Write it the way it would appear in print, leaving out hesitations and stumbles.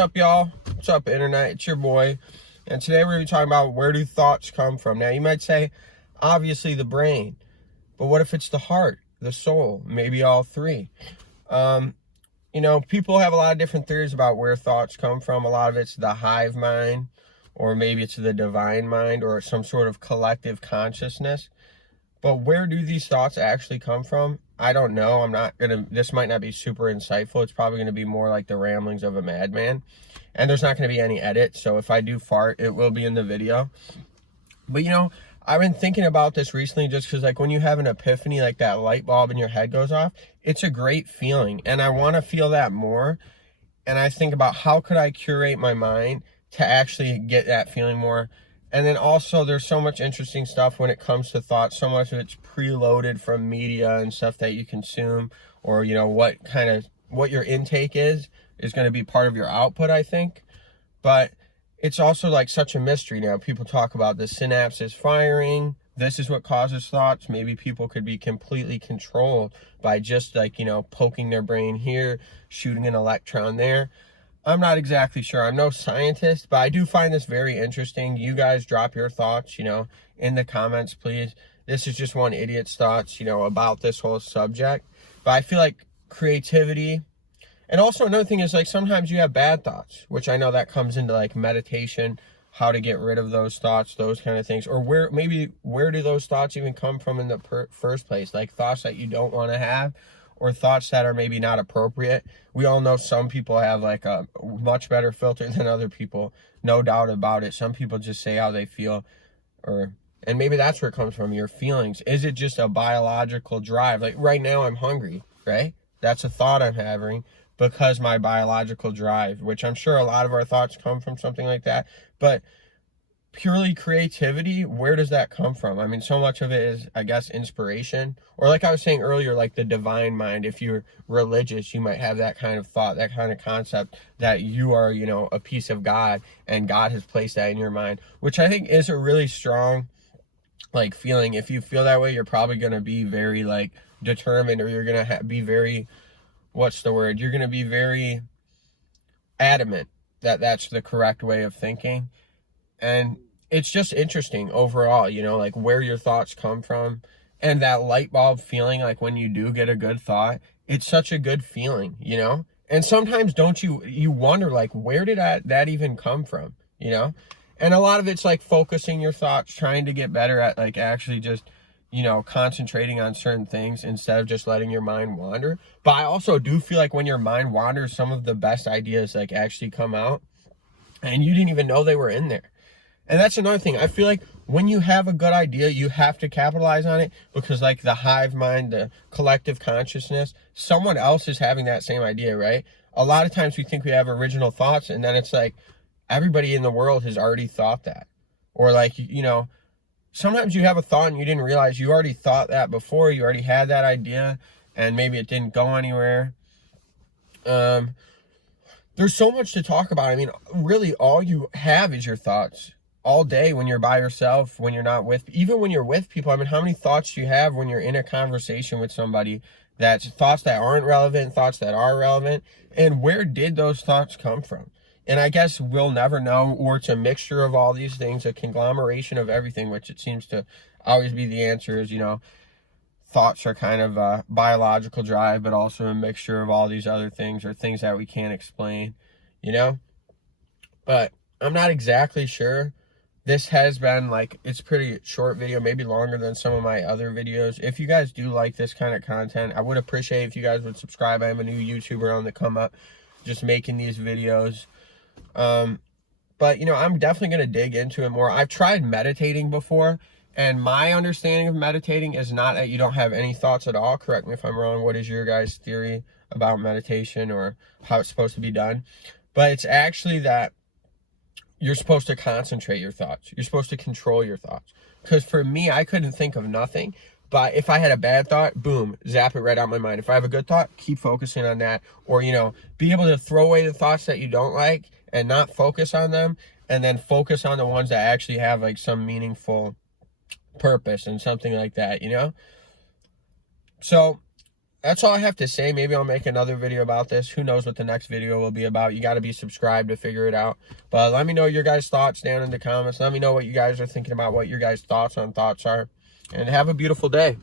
What's up, y'all? What's up, internet? It's your boy. And today we're going to be talking about, where do thoughts come from? Now, you might say, obviously the brain. But what if it's the heart, the soul, maybe all three? People have a lot of different theories about where thoughts come from. A lot of it's the hive mind, or maybe it's the divine mind, or some sort of collective consciousness. But where do these thoughts actually come from? I don't know. This might not be super insightful. It's probably going to be more like the ramblings of a madman. And there's not going to be any edit. So if I do fart, it will be in the video. But I've been thinking about this recently, just because like when you have an epiphany, like that light bulb in your head goes off, it's a great feeling. And I want to feel that more. And I think about, how could I curate my mind to actually get that feeling more? And then also, there's so much interesting stuff when it comes to thoughts. So much of it's preloaded from media and stuff that you consume, or what your intake is going to be part of your output, I think. But it's also like such a mystery now. People talk about the synapses firing. This is what causes thoughts. Maybe people could be completely controlled by just poking their brain here, shooting an electron there. I'm not exactly sure. I'm no scientist, but I do find this very interesting. You guys drop your thoughts, in the comments, please. This is just one idiot's thoughts, about this whole subject. But I feel like creativity, and also another thing is, like, sometimes you have bad thoughts, which I know that comes into like meditation, how to get rid of those thoughts, those kind of things. Or where do those thoughts even come from in the first place? Like thoughts that you don't want to have, or thoughts that are maybe not appropriate. We all know some people have like a much better filter than other people, no doubt about it. Some people just say how they feel, and maybe that's where it comes from, your feelings. Is it just a biological drive? Like right now I'm hungry, right? That's a thought I'm having because my biological drive, which I'm sure a lot of our thoughts come from something like that. But purely creativity, where does that come from? I mean, so much of it is, I guess, inspiration, or like I was saying earlier, like the divine mind. If you're religious, you might have that kind of thought, that kind of concept, that you are, a piece of God, and God has placed that in your mind, which I think is a really strong like feeling. If you feel that way, you're probably going to be very like determined, or you're going to be very, you're going to be very adamant that that's the correct way of thinking. And it's just interesting overall, like where your thoughts come from, and that light bulb feeling, like when you do get a good thought, it's such a good feeling, and sometimes don't you wonder, like, where did that even come from, and a lot of it's like focusing your thoughts, trying to get better at like actually just, concentrating on certain things instead of just letting your mind wander. But I also do feel like when your mind wanders, some of the best ideas like actually come out, and you didn't even know they were in there. And that's another thing. I feel like when you have a good idea, you have to capitalize on it, because like the hive mind, the collective consciousness, someone else is having that same idea, right? A lot of times we think we have original thoughts, and then it's like everybody in the world has already thought that. Or like, sometimes you have a thought and you didn't realize you already thought that before. You already had that idea, and maybe it didn't go anywhere. There's so much to talk about. I mean, really all you have is your thoughts all day, when you're by yourself, when you're not even when you're with people. I mean, how many thoughts do you have when you're in a conversation with somebody? That's thoughts that aren't relevant, thoughts that are relevant. And where did those thoughts come from? And I guess we'll never know, or it's a mixture of all these things, a conglomeration of everything, which it seems to always be the answer is, thoughts are kind of a biological drive, but also a mixture of all these other things, or things that we can't explain, But I'm not exactly sure. This has been like, it's pretty short video, maybe longer than some of my other videos. If you guys do like this kind of content, I would appreciate if you guys would subscribe. I am a new YouTuber on the come up, just making these videos. But I'm definitely going to dig into it more. I've tried meditating before, and my understanding of meditating is not that you don't have any thoughts at all. Correct me if I'm wrong. What is your guys' theory about meditation, or how it's supposed to be done? But it's actually that you're supposed to concentrate your thoughts. You're supposed to control your thoughts. Because for me, I couldn't think of nothing. But if I had a bad thought, boom, zap it right out of my mind. If I have a good thought, keep focusing on that. Or, be able to throw away the thoughts that you don't like and not focus on them. And then focus on the ones that actually have like some meaningful purpose and something like that, So that's all I have to say. Maybe I'll make another video about this. Who knows what the next video will be about. You got to be subscribed to figure it out. But let me know your guys' thoughts down in the comments. Let me know what you guys are thinking about, what your guys' thoughts on thoughts are. And have a beautiful day.